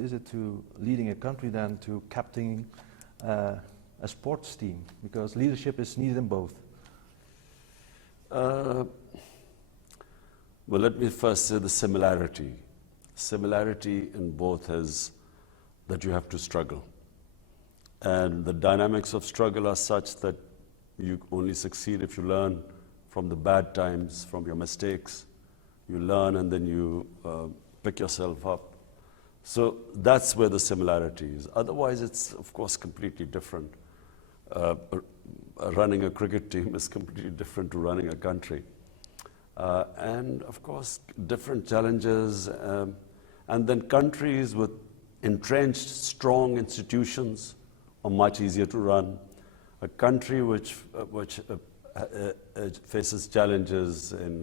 is it to leading a country than to captaining a sports team? Because leadership is needed in both. Well, let me first say the similarity. Similarity in both is that you have to struggle. And the dynamics of struggle are such that you only succeed if you learn from the bad times, from your mistakes. You learn and then you pick yourself up. So that's where the similarity is. Otherwise, it's, of course, completely different. Running a cricket team is completely different to running a country. And, of course, different challenges. And then countries with entrenched, strong institutions are much easier to run. A country which faces challenges in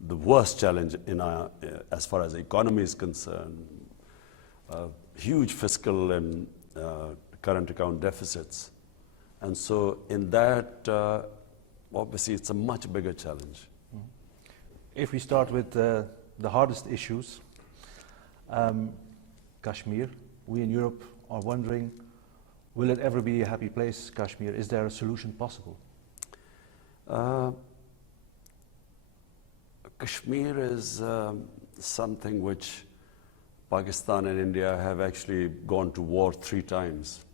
the worst challenge in our, as far as the economy is concerned, huge fiscal and current account deficits. And so in that, obviously, it's a much bigger challenge. If we start with the hardest issues, Kashmir, we in Europe are wondering, will it ever be a happy place, Kashmir? Is there a solution possible? Kashmir is something which Pakistan and India have actually gone to war 3 times.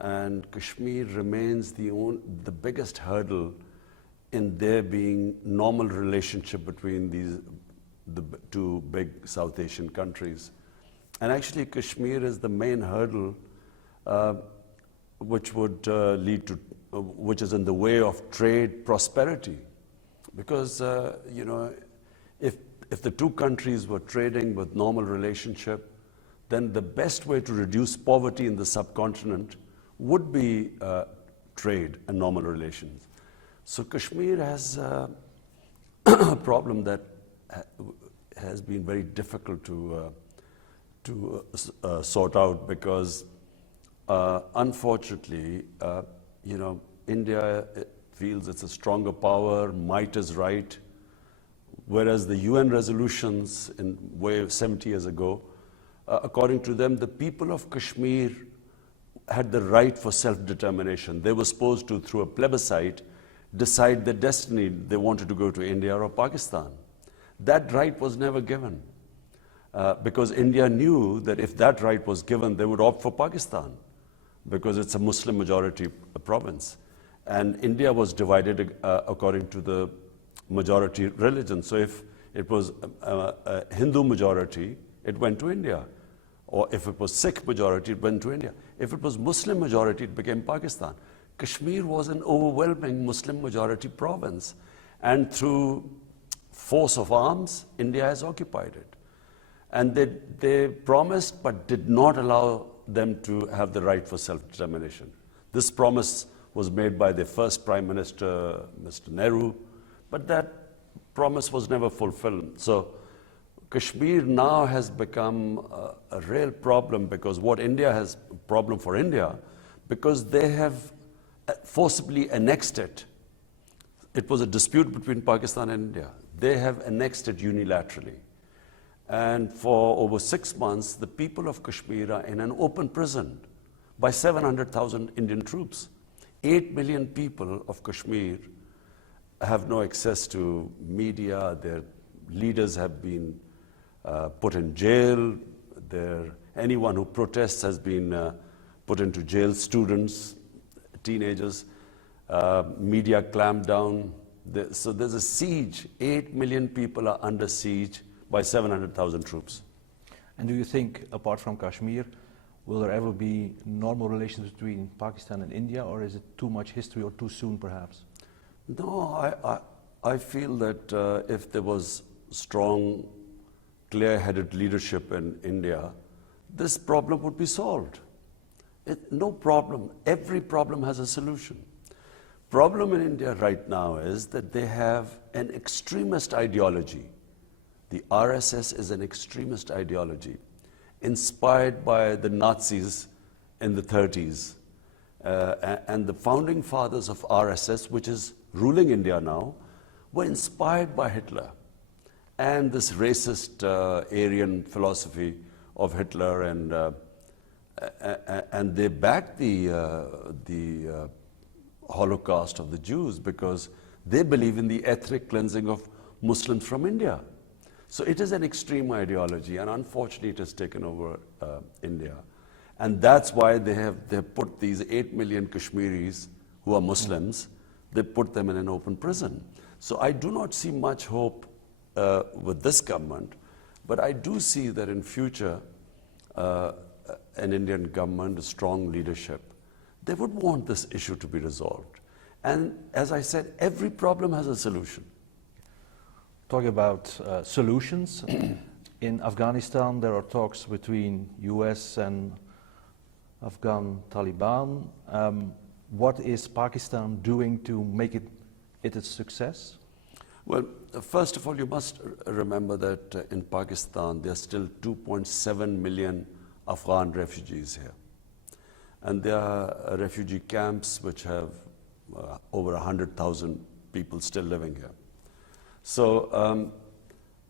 And Kashmir remains the biggest hurdle in there being normal relationship between the 2 big South Asian countries. And actually Kashmir is the main hurdle which would lead to, which is in the way of trade prosperity. Because, you know, if the 2 countries were trading with normal relationship, then the best way to reduce poverty in the subcontinent would be trade and normal relations. So Kashmir has a problem that has been very difficult to sort out because, unfortunately, you know, India feels it's a stronger power, might is right, whereas the UN resolutions in way 70 years ago, according to them, the people of Kashmir had the right for self-determination. They were supposed to, through a plebiscite, decide their destiny. They wanted to go to India or Pakistan. That right was never given because India knew that if that right was given, they would opt for Pakistan because it's a Muslim majority province. And India was divided according to the majority religion. So if it was a Hindu majority, it went to India. Or if it was Sikh majority, it went to India. If it was Muslim majority, it became Pakistan. Kashmir was an overwhelming Muslim majority province. And through force of arms, India has occupied it. And they promised but did not allow them to have the right for self-determination. This promise was made by the first Prime Minister, Mr. Nehru, but that promise was never fulfilled. So Kashmir now has become a real problem because what India has a problem for India, because they have forcibly annexed it. It was a dispute between Pakistan and India. They have annexed it unilaterally. And for over 6 months, the people of Kashmir are in an open prison by 700,000 Indian troops. 8 million people of Kashmir have no access to media. Their leaders have been put in jail. Anyone who protests has been put into jail. Students, teenagers, media clamped down. So there's a siege. 8 million people are under siege by 700,000 troops. And do you think, apart from Kashmir, will there ever be normal relations between Pakistan and India, or is it too much history or too soon, perhaps? No, I feel that if there was strong, clear-headed leadership in India, this problem would be solved. No problem. Every problem has a solution. Problem in India right now is that they have an extremist ideology. The RSS is an extremist ideology inspired by the Nazis in the 30s. And the founding fathers of RSS, which is ruling India now, were inspired by Hitler and this racist Aryan philosophy of Hitler, and they backed the Holocaust of the Jews because they believe in the ethnic cleansing of Muslims from India. So it is an extreme ideology, and unfortunately it has taken over India. And that's why they have put these 8 million Kashmiris who are Muslims, they put them in an open prison. So I do not see much hope with this government, but I do see that in future, an Indian government, a strong leadership, they would want this issue to be resolved. And as I said, every problem has a solution. Talking about solutions, in Afghanistan there are talks between US and Afghan Taliban. What is Pakistan doing to make it a success? Well, first of all, you must remember that in Pakistan there are still 2.7 million Afghan refugees here. And there are refugee camps which have over 100,000 people still living here. So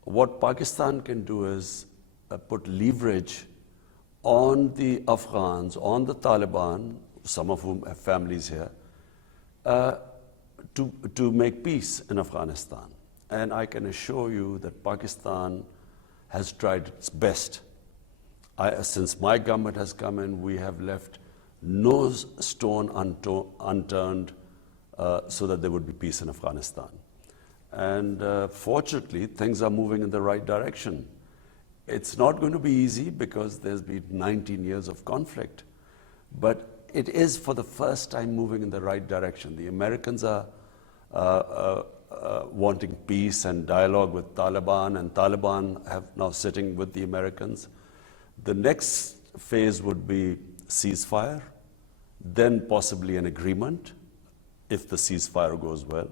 what Pakistan can do is put leverage on the Afghans, on the Taliban, some of whom have families here, to make peace in Afghanistan. And I can assure you that Pakistan has tried its best. Since my government has come in, we have left no stone unturned so that there would be peace in Afghanistan. And fortunately, things are moving in the right direction. It's not going to be easy because there's been 19 years of conflict, but it is for the first time moving in the right direction. The Americans are wanting peace and dialogue with Taliban, and Taliban have now sitting with the Americans. The next phase would be ceasefire, then possibly an agreement, if the ceasefire goes well,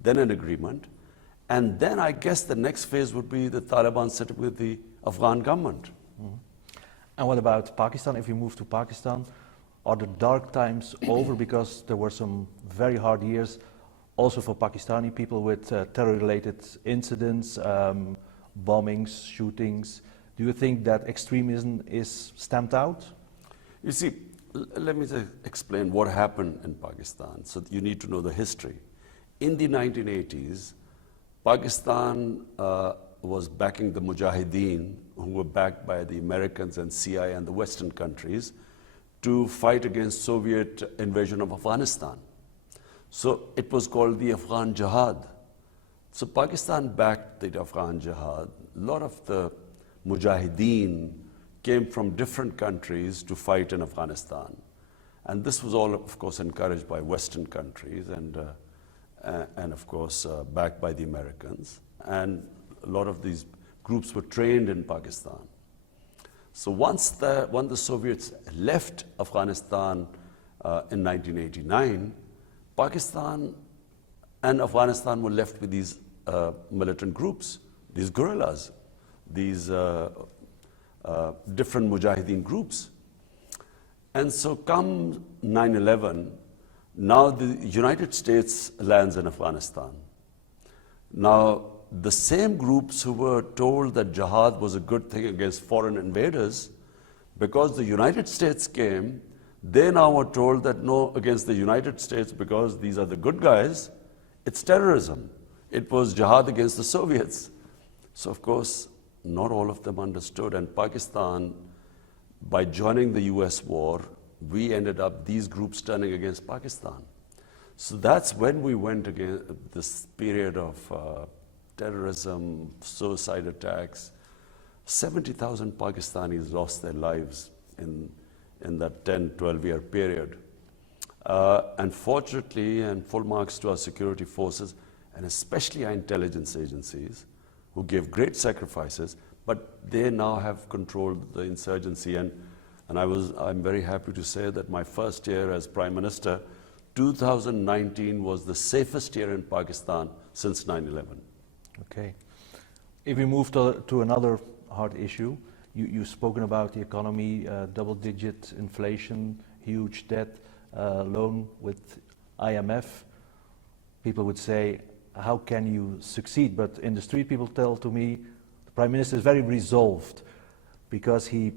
then an agreement, and then I guess the next phase would be the Taliban sitting with the Afghan government. Mm-hmm. And what about Pakistan? If we move to Pakistan, are the dark times over? Because there were some very hard years also for Pakistani people with terror-related incidents, bombings, shootings. Do you think that extremism is stamped out? You see, let me explain what happened in Pakistan. So you need to know the history. In the 1980s, Pakistan was backing the Mujahideen, who were backed by the Americans and CIA and the Western countries, to fight against Soviet invasion of Afghanistan. So it was called the Afghan Jihad. So Pakistan backed the Afghan Jihad. A lot of the Mujahideen came from different countries to fight in Afghanistan. And this was all, of course, encouraged by Western countries and of course, backed by the Americans. And a lot of these groups were trained in Pakistan. So when the Soviets left Afghanistan in 1989, Pakistan and Afghanistan were left with these militant groups, these guerrillas, these different Mujahideen groups. And so come 9/11, now the United States lands in Afghanistan. Now, the same groups who were told that jihad was a good thing against foreign invaders, because the United States came, they now were told that no, against the United States, because these are the good guys, it's terrorism. It was jihad against the Soviets. So of course, not all of them understood, and Pakistan, by joining the US war, we ended up these groups turning against Pakistan. So that's when we went against this period of terrorism, suicide attacks. 70,000 Pakistanis lost their lives in that 10, 12-year period. Unfortunately, and full marks to our security forces, and especially our intelligence agencies, who gave great sacrifices, but they now have controlled the insurgency. And I'm very happy to say that my first year as Prime Minister, 2019 was the safest year in Pakistan since 9/11. Okay. If we move to another hard issue, you've spoken about the economy, double-digit inflation, huge debt, loan with IMF. People would say, how can you succeed? But in the street, people tell to me, the Prime Minister is very resolved. because he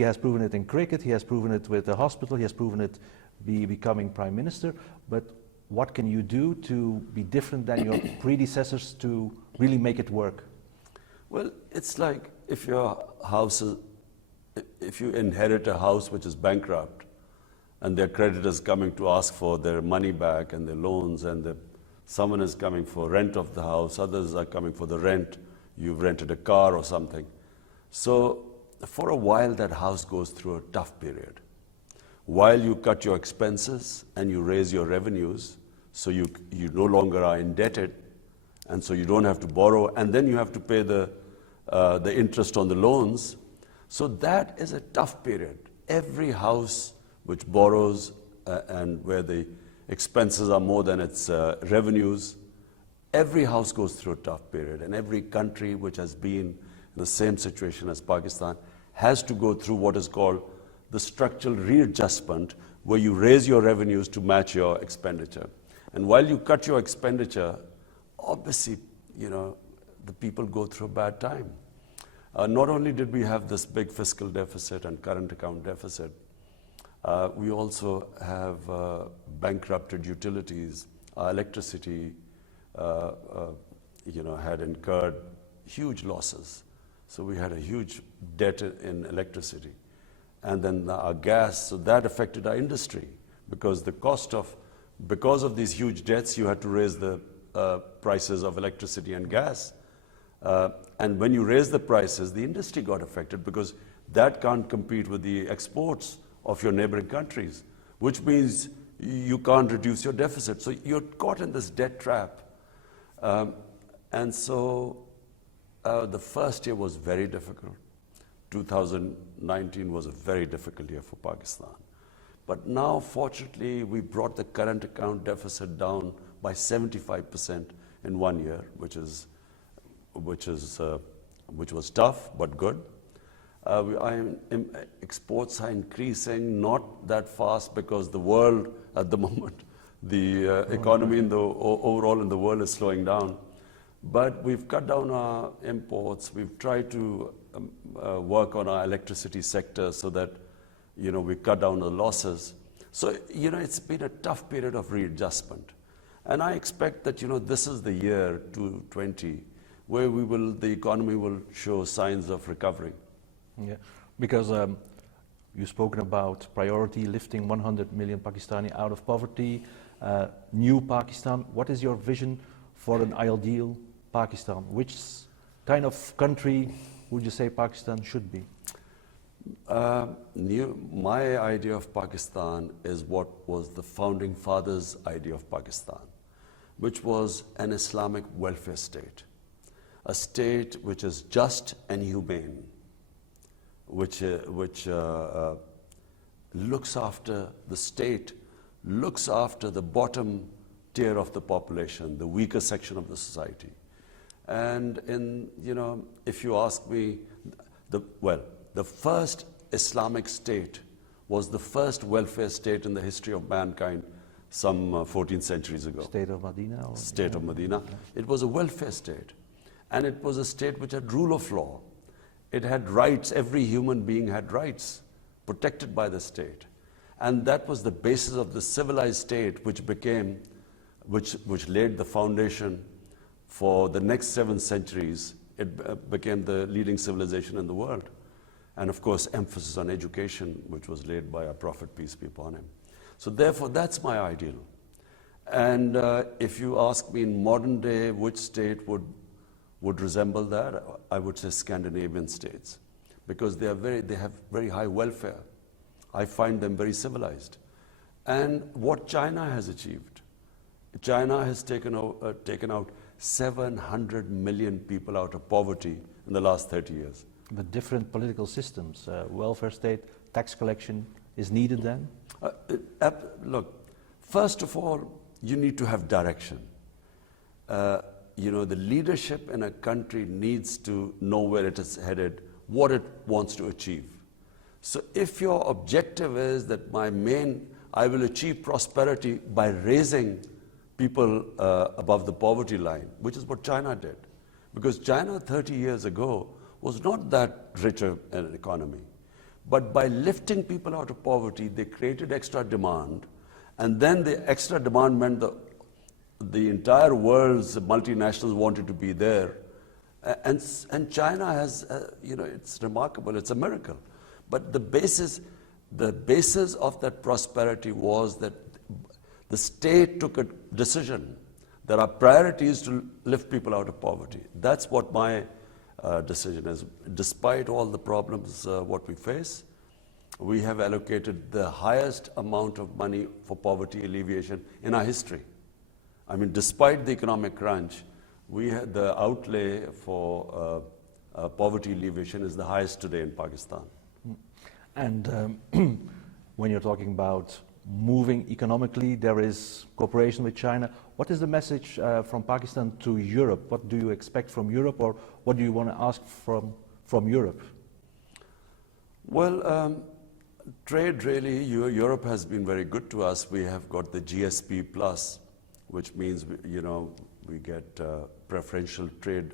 has proven it in cricket, he has proven it with the hospital, he has proven it becoming prime minister. But what can you do to be different than your predecessors to really make it work? Well, it's like if if you inherit a house which is bankrupt and their creditors coming to ask for their money back and their loans, and someone is coming for rent of the house, others are coming for the rent, you've rented a car or something. So for a while that house goes through a tough period. While you cut your expenses and you raise your revenues, so you no longer are indebted, and so you don't have to borrow, and then you have to pay the interest on the loans. So that is a tough period. Every house which borrows and where the expenses are more than its revenues, every house goes through a tough period, and every country which has been in the same situation as Pakistan has to go through what is called the structural readjustment, where you raise your revenues to match your expenditure. And while you cut your expenditure, obviously, the people go through a bad time. Not only did we have this big fiscal deficit and current account deficit, we also have bankrupted utilities. Our electricity, had incurred huge losses. So we had a huge debt in electricity. And then our gas, so that affected our industry, because because of these huge debts, you had to raise the prices of electricity and gas. And when you raise the prices, the industry got affected, because that can't compete with the exports of your neighboring countries, which means you can't reduce your deficit. So you're caught in this debt trap. And so the first year was very difficult. 2019 was a very difficult year for Pakistan. But now, fortunately, we brought the current account deficit down by 75% in 1 year, which was tough but good. Exports are increasing, not that fast, because the world at the moment, the economy overall in the world is slowing down. But we've cut down our imports. We've tried to work on our electricity sector so that we cut down the losses. So it's been a tough period of readjustment, and I expect that this is the year 2020 where the economy will show signs of recovery. Yeah, because you've spoken about priority, lifting 100 million Pakistani out of poverty, new Pakistan. What is your vision for an ideal Pakistan? Which kind of country would you say Pakistan should be? My idea of Pakistan is what was the founding fathers' idea of Pakistan, which was an Islamic welfare state, a state which is just and humane, which looks after the bottom tier of the population, the weaker section of the society. And if you ask me, the first Islamic state was the first welfare state in the history of mankind some 14 centuries ago. State of Medina? State of Medina. It was a welfare state. And it was a state which had rule of law. It had rights. Every human being had rights protected by the state. And that was the basis of the civilized state, which laid the foundation for the next 7 centuries. It became the leading civilization in the world. And of course, emphasis on education, which was laid by our Prophet, peace be upon him. So therefore, that's my ideal. And if you ask me in modern day, which state would resemble that, I would say Scandinavian states, because they have very high welfare. I find them very civilized. And what China has achieved, China has taken out 700 million people out of poverty in the last 30 years. But different political systems, welfare state, tax collection is needed then? Look, first of all, you need to have direction. The leadership in a country needs to know where it is headed, what it wants to achieve. So if your objective is that I will achieve prosperity by raising people above the poverty line, which is what China did. Because China 30 years ago was not that richer an economy. But by lifting people out of poverty, they created extra demand, and then the extra demand meant the entire world's multinationals wanted to be there. And China has, it's remarkable, it's a miracle. But the basis of that prosperity was that the state took a decision that our priority is to lift people out of poverty. That's what my decision is. Despite all the problems what we face, we have allocated the highest amount of money for poverty alleviation in our history. I mean, despite the economic crunch, we had the outlay for poverty alleviation is the highest today in Pakistan. And when you're talking about moving economically, there is cooperation with China. What is the message from Pakistan to Europe? What do you expect from Europe, or what do you want to ask from Europe? Well, trade really, Europe has been very good to us. We have got the GSP plus, which means we get preferential trade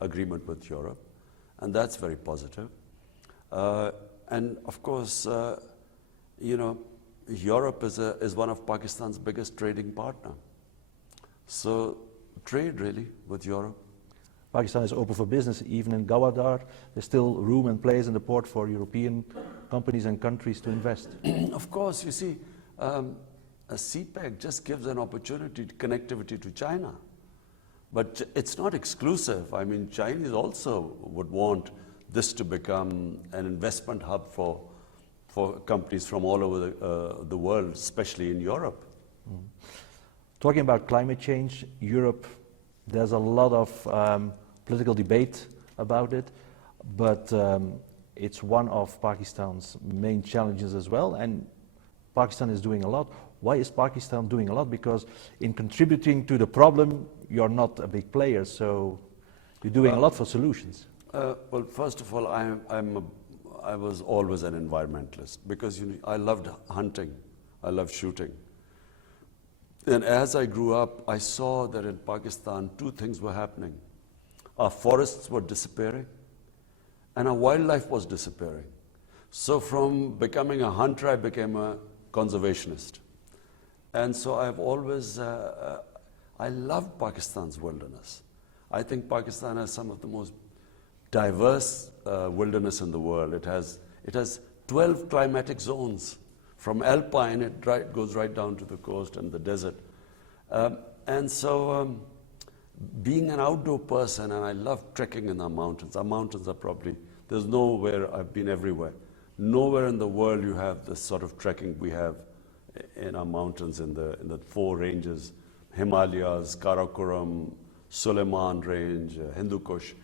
agreement with Europe, and that's very positive. And of course, Europe is one of Pakistan's biggest trading partner. So trade really with Europe. Pakistan is open for business, even in Gawadar. There's still room and place in the port for European companies and countries to invest. Of course, you see, a CPEC just gives an opportunity to connectivity to China. But it's not exclusive. I mean, Chinese also would want this to become an investment hub for companies from all over the world, especially in Europe. Mm. Talking about climate change, Europe, there's a lot of political debate about it, but it's one of Pakistan's main challenges as well, and Pakistan is doing a lot. Why is Pakistan doing a lot? Because in contributing to the problem, you're not a big player, so you're doing a lot for solutions. Well, first of all, I was always an environmentalist because I loved hunting, I loved shooting. And as I grew up, I saw that in Pakistan, two things were happening. Our forests were disappearing, and our wildlife was disappearing. So from becoming a hunter, I became a conservationist. And so I've always, I love Pakistan's wilderness. I think Pakistan has some of the most diverse wilderness in the world. It has 12 climatic zones. From alpine, it goes right down to the coast and the desert. And so being an outdoor person, and I love trekking in our mountains. Our mountains are probably, there's nowhere, I've been everywhere. Nowhere in the world you have the sort of trekking we have in our mountains in the four ranges, Himalayas, Karakoram, Suleiman Range, Hindu Kush.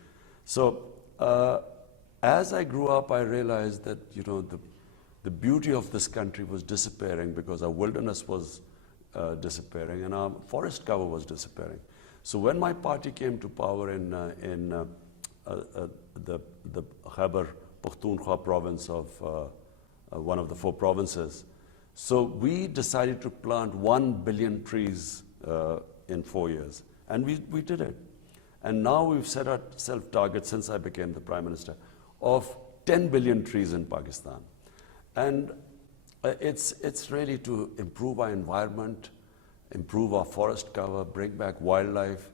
So as I grew up, I realized that the beauty of this country was disappearing because our wilderness was disappearing and our forest cover was disappearing. So when my party came to power in the Khyber Pakhtunkhwa province of one of the four provinces, so we decided to plant 1 billion trees in 4 years, and we did it. And now we've set ourselves targets since I became the Prime Minister of 10 billion trees in Pakistan. And it's really to improve our environment, improve our forest cover, bring back wildlife.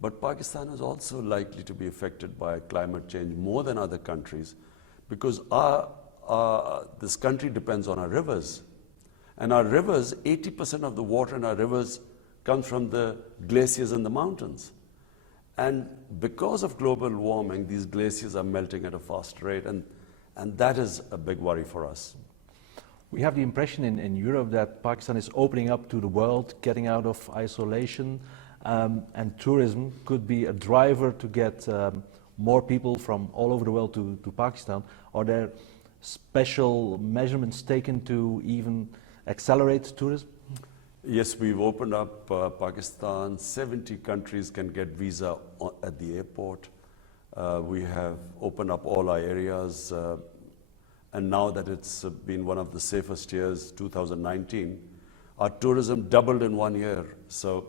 But Pakistan is also likely to be affected by climate change more than other countries because this country depends on our rivers. And our rivers, 80% of the water in our rivers comes from the glaciers in the mountains. And because of global warming, these glaciers are melting at a fast rate, and that is a big worry for us. We have the impression in Europe that Pakistan is opening up to the world, getting out of isolation, and tourism could be a driver to get more people from all over the world to Pakistan. Are there special measurements taken to even accelerate tourism? Yes, we've opened up Pakistan. 70 countries can get visa at the airport. We have opened up all our areas. And now that it's been one of the safest years, 2019, our tourism doubled in 1 year. So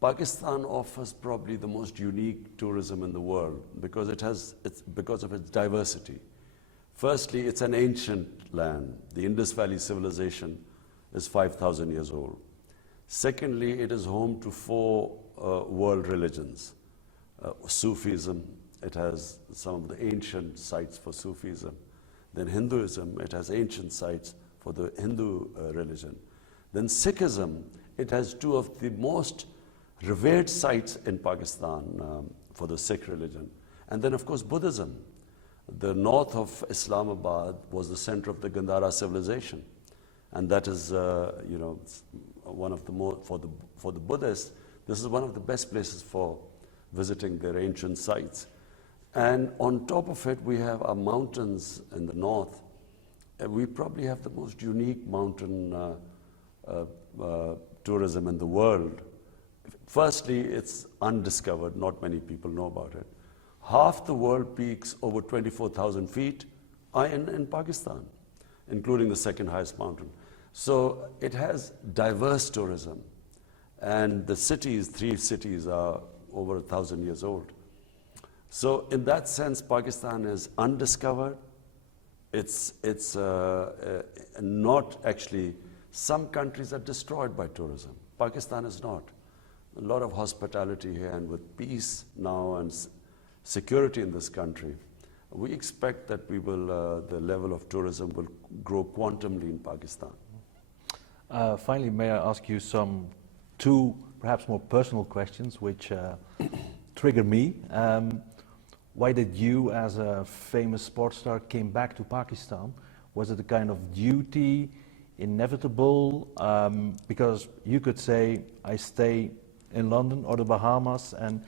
Pakistan offers probably the most unique tourism in the world because because of its diversity. Firstly, it's an ancient land. The Indus Valley civilization is 5,000 years old. Secondly, it is home to four world religions. Sufism, it has some of the ancient sites for Sufism. Then Hinduism, it has ancient sites for the Hindu religion. Then Sikhism, it has two of the most revered sites in Pakistan for the Sikh religion. And then, of course, Buddhism. The north of Islamabad was the center of the Gandhara civilization. And that is, one of the more, for the Buddhists, this is one of the best places for visiting their ancient sites. And on top of it, we have our mountains in the north. We probably have the most unique mountain tourism in the world. Firstly, it's undiscovered. Not many people know about it. Half the world peaks over 24,000 feet are in Pakistan, including the second highest mountain. So it has diverse tourism. And the cities, 3 cities, are over 1,000 years old. So in that sense, Pakistan is undiscovered. It's not actually, some countries are destroyed by tourism. Pakistan is not. A lot of hospitality here, and with peace now and security in this country, we expect that we will, the level of tourism will grow quantumly in Pakistan. Finally, may I ask you two perhaps more personal questions which trigger me. Why did you, as a famous sports star, came back to Pakistan? Was it a kind of duty, inevitable? Because you could say, I stay in London or the Bahamas, and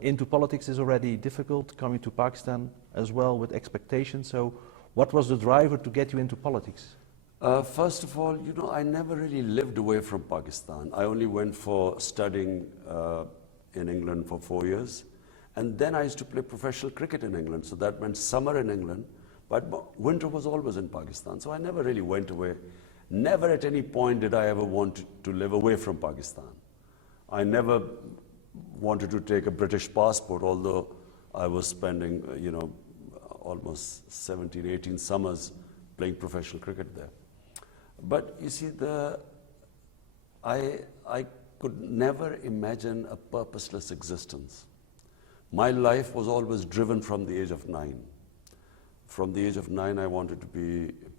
into politics is already difficult, coming to Pakistan as well with expectations. So what was the driver to get you into politics? First of all, I never really lived away from Pakistan. I only went for studying in England for 4 years. And then I used to play professional cricket in England. So that meant summer in England, but winter was always in Pakistan. So I never really went away. Never at any point did I ever want to live away from Pakistan. I never wanted to take a British passport, although I was spending, almost 17, 18 summers playing professional cricket there. But you see, I could never imagine a purposeless existence. My life was always driven from the age of 9. From the age of 9, I wanted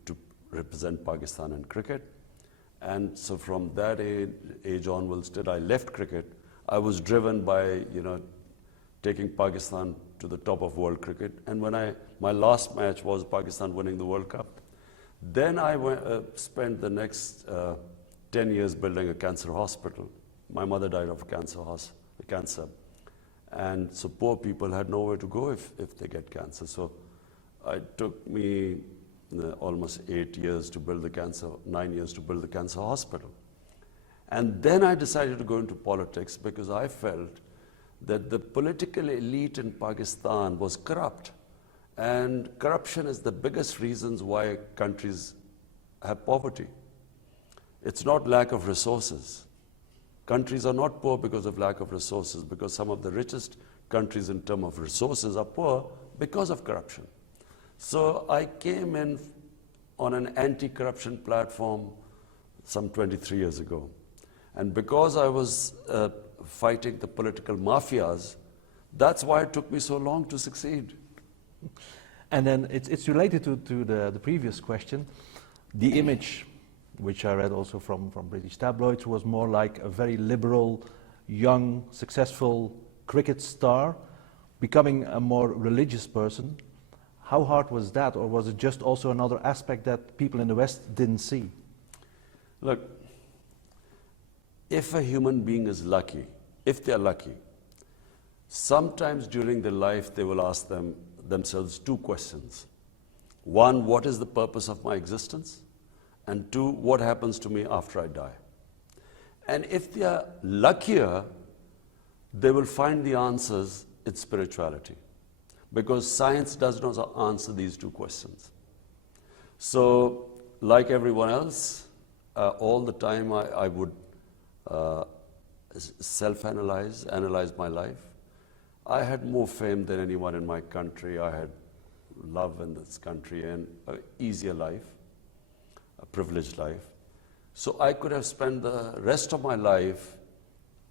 to represent Pakistan in cricket. And so from that age onwards, till I left cricket, I was driven by, taking Pakistan to the top of world cricket. And when my last match was Pakistan winning the World Cup. Then I spent the next 10 years building a cancer hospital. My mother died of cancer. And so poor people had nowhere to go if they get cancer. So it took me almost 8 years to build 9 years to build the cancer hospital. And then I decided to go into politics because I felt that the political elite in Pakistan was corrupt. And corruption is the biggest reasons why countries have poverty. It's not lack of resources. Countries are not poor because of lack of resources, because some of the richest countries in terms of resources are poor because of corruption. So I came in on an anti-corruption platform some 23 years ago. And because I was fighting the political mafias, that's why it took me so long to succeed. And then it's related to the previous question. The image, which I read also from British tabloids, was more like a very liberal, young, successful cricket star, becoming a more religious person. How hard was that, or was it just also another aspect that people in the West didn't see? Look, if a human being is lucky, if they're lucky, sometimes during their life they will ask themselves 2 questions. 1, what is the purpose of my existence? And 2, what happens to me after I die? And if they are luckier, they will find the answers in spirituality, because science does not answer these 2 questions. So, like everyone else, all the time I would analyze my life. I had more fame than anyone in my country. I had love in this country and an easier life, a privileged life. So I could have spent the rest of my life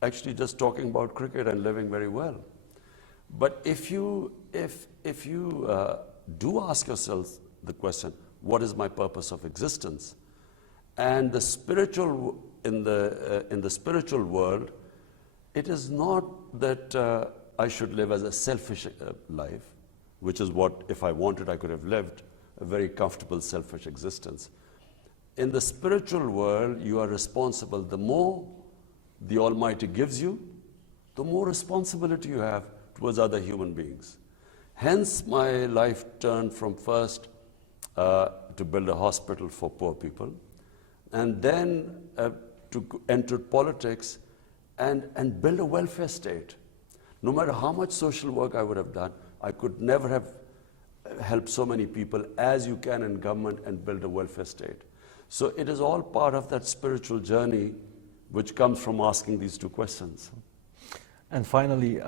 actually just talking about cricket and living very well. But if you do ask yourself the question, what is my purpose of existence? And the spiritual, in the spiritual world, it is not that I should live as a selfish life, which is what, if I wanted, I could have lived a very comfortable, selfish existence. In the spiritual world, you are responsible. The more the Almighty gives you, the more responsibility you have towards other human beings. Hence, my life turned from first to build a hospital for poor people, and then to enter politics and build a welfare state. No matter how much social work I would have done, I could never have helped so many people as you can in government and build a welfare state. So it is all part of that spiritual journey which comes from asking these two questions. And finally,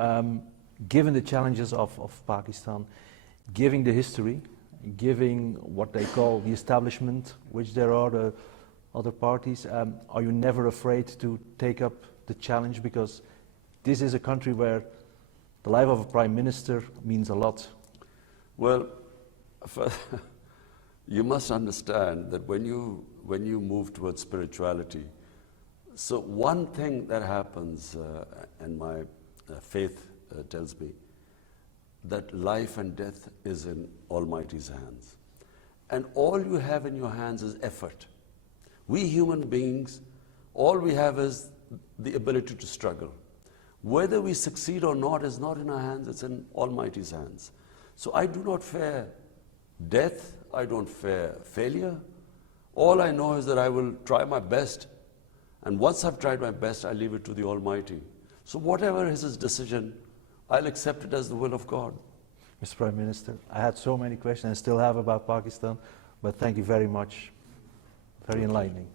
given the challenges of Pakistan, giving the history, giving what they call the establishment, which there are the other parties, are you never afraid to take up the challenge? Because this is a country where the life of a prime minister means a lot. Well, you must understand that when you move towards spirituality, so one thing that happens, and my faith tells me, that life and death is in Almighty's hands. And all you have in your hands is effort. We human beings, all we have is the ability to struggle. Whether we succeed or not is not in our hands, it's in Almighty's hands. So I do not fear death, I don't fear failure. All I know is that I will try my best, and once I've tried my best, I leave it to the Almighty. So whatever is His decision, I'll accept it as the will of God. Mr. Prime Minister, I had so many questions and still have about Pakistan, but thank you very much. Very enlightening.